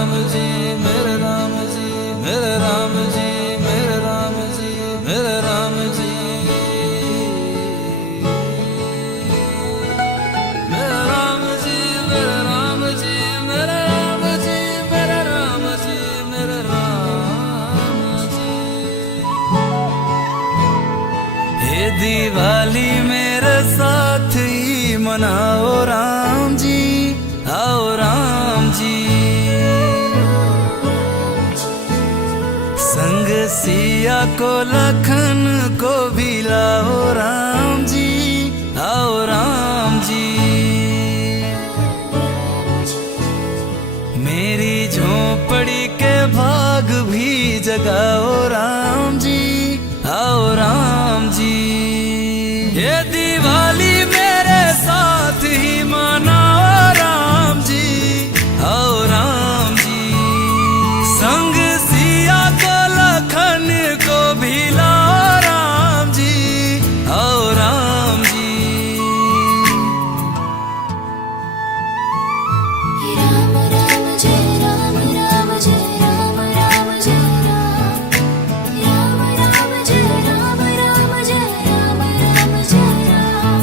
राम जी मेरे राम जी मेरे राम जी मेरे राम जी मेरे राम जी मेरे राम जी मेरे राम जी मेरे राम जी मेरे राम जी मेरे राम जी। ये दिवाली मेरे साथ ही मनाओ राम जी, आओ राम जी। संग सिया को लखन को भी लाओ राम जी, आओ राम जी। मेरी झोंपड़ी के भाग भी जगाओ राम जी, आओ राम जी। ये दिवाली मेरे साथ ही मनाओ राम जी, आओ राम जी। संग सिया को लखन को भी लाओ राम जी, आओ राम जी। राम राम जय राम राम जय राम राम जय राम राम राम जय राम राम जय राम राम जय राम।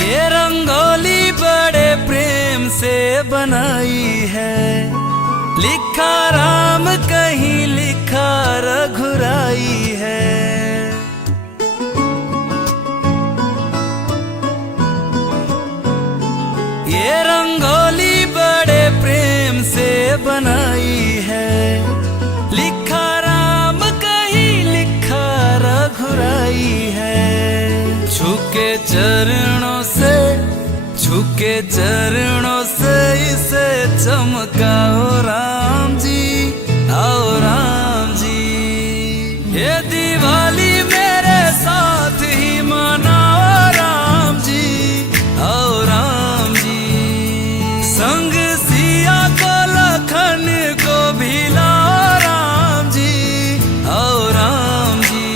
ये रंगोली बड़े प्रेम से बनाई है, लिखा राम कहीं लिखा रघुराई है। ये रंगोली बड़े प्रेम से बनाई है, लिखा राम कहीं लिखा रघुराई है। झुके चरणों से झुके चरणों से इसे चमकाओ राम जी, आओ राम जी। ये दिवाली मेरे साथ ही मनाओ राम जी, आओ राम जी। संग सिया को लखन को भी लाओ राम जी, आओ राम जी।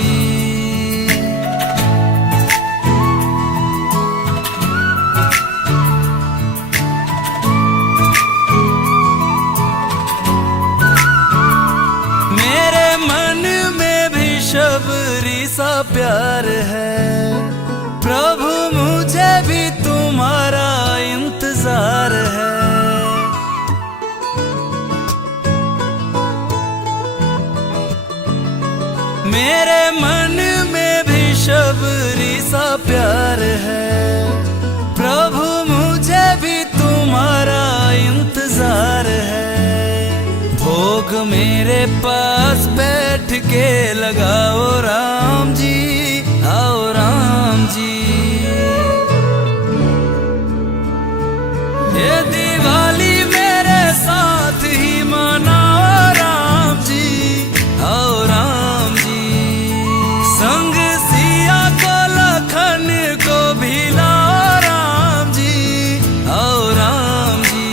मेरे मन में भी शबरी सा प्यार है, प्रभु मुझे भी तुम्हारा इंतजार है। मेरे मन में भी शबरी सा प्यार है, प्रभु मुझे भी तुम्हारा इंतजार है। भोग मेरे पास बैठ के लगाओ राम जी, आओ राम जी। ये दिवाली मेरे साथ ही मनाओ राम जी, आओ राम जी। संग सिया को लखन को भी लाओ राम जी, आओ राम जी।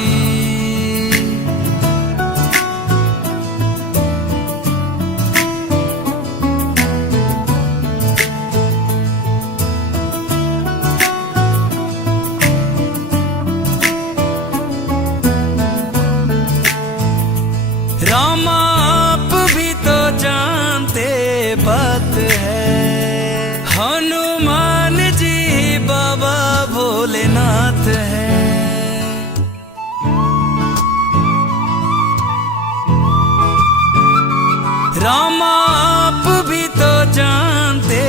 राम आप भी तो जानते बात है, हनुमान जी बाबा भोलेनाथ है। राम आप भी तो जानते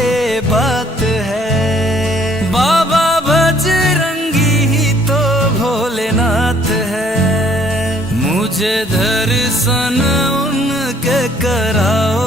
बात है, बाबा बजरंगी ही तो भोलेनाथ है। मुझे दर्शन उनके कराओ